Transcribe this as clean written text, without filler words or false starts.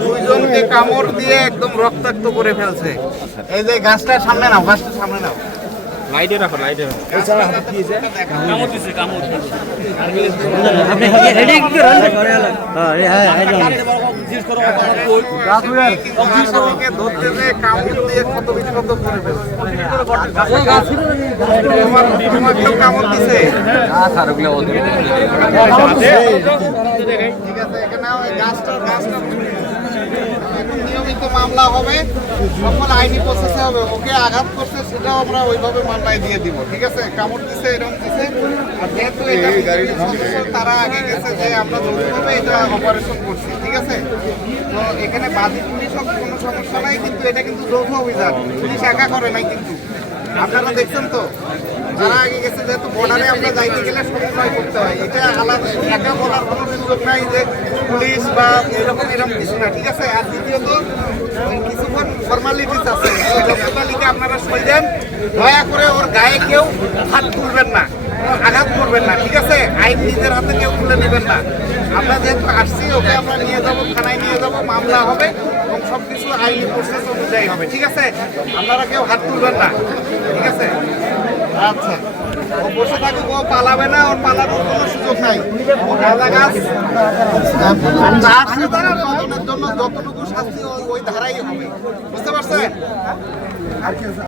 দুইজনকে কামড় দিয়ে একদম রক্তাক্ত করে ফেলছে। এই যে গাছটার সামনে নাও, গাছটার সামনে নাও, লাইটে রাখো, লাইটে ধরতে যে কামড় দিয়ে কত বিক্ষত করে ফেলছে। তোমাকেও কামড় দিছে? ঠিক আছে, এখানে ওই গাছটার নিয়মিত মামলা হবে, সকল আইনি প্রসেসে হবে। ওকে আঘাত করছে সেটাও আমরা ওইভাবে মামলায় দিয়ে দিব। ঠিক আছে, কামড় দিছে, এরকম দিছে। আর যেহেতু এটা তারা আগে গেছে যে আমরা যৌথভাবে এটা অপারেশন করছি। ঠিক আছে, তো এখানে বাদী পুলিশ কোনো সমস্যা নাই, কিন্তু এটা কিন্তু যৌথ অভিযান, পুলিশ একা করে নাই। কিন্তু আপনারা দেখছেন তো, যারা আগে গেছে, যেহেতু বর্ডারে আমরা যাইতে গেলে সমন্বয় করতে হয়। এটা আলাদা একা বলার কোনো সুযোগ নাই যে পুলিশ বা এরকম কিছু না। ঠিক আছে, আর দ্বিতীয়ত কিছুক্ষণ ফর্মালিটিস আছে, যতটা আপনারা সই দেন, দয়া করে ওর গায়ে কেউ হাত তুলবেন না, আঘাত করবেন না। ঠিক আছে, আইন নিজের হাতে কেউ তুলে নেবেন না। আমরা যেহেতু আসছি, ওকে আমরা নিয়ে যাবো, থানায় নিয়ে যাবো, মামলা হবে এবং সব কিছু আইনি প্রসেস অনুযায়ী হবে। ঠিক আছে, আপনারা কেউ হাত তুলবেন না। ঠিক আছে, আচ্ছা, ও বসে থাকুক, ও পালাবে না, ওর পালানোর কোনো সুযোগ নাই। ও গাঁজা গাছ জন্য যতটুকু শাস্তি ওই ধারাই হবে। বুঝতে পারছেন?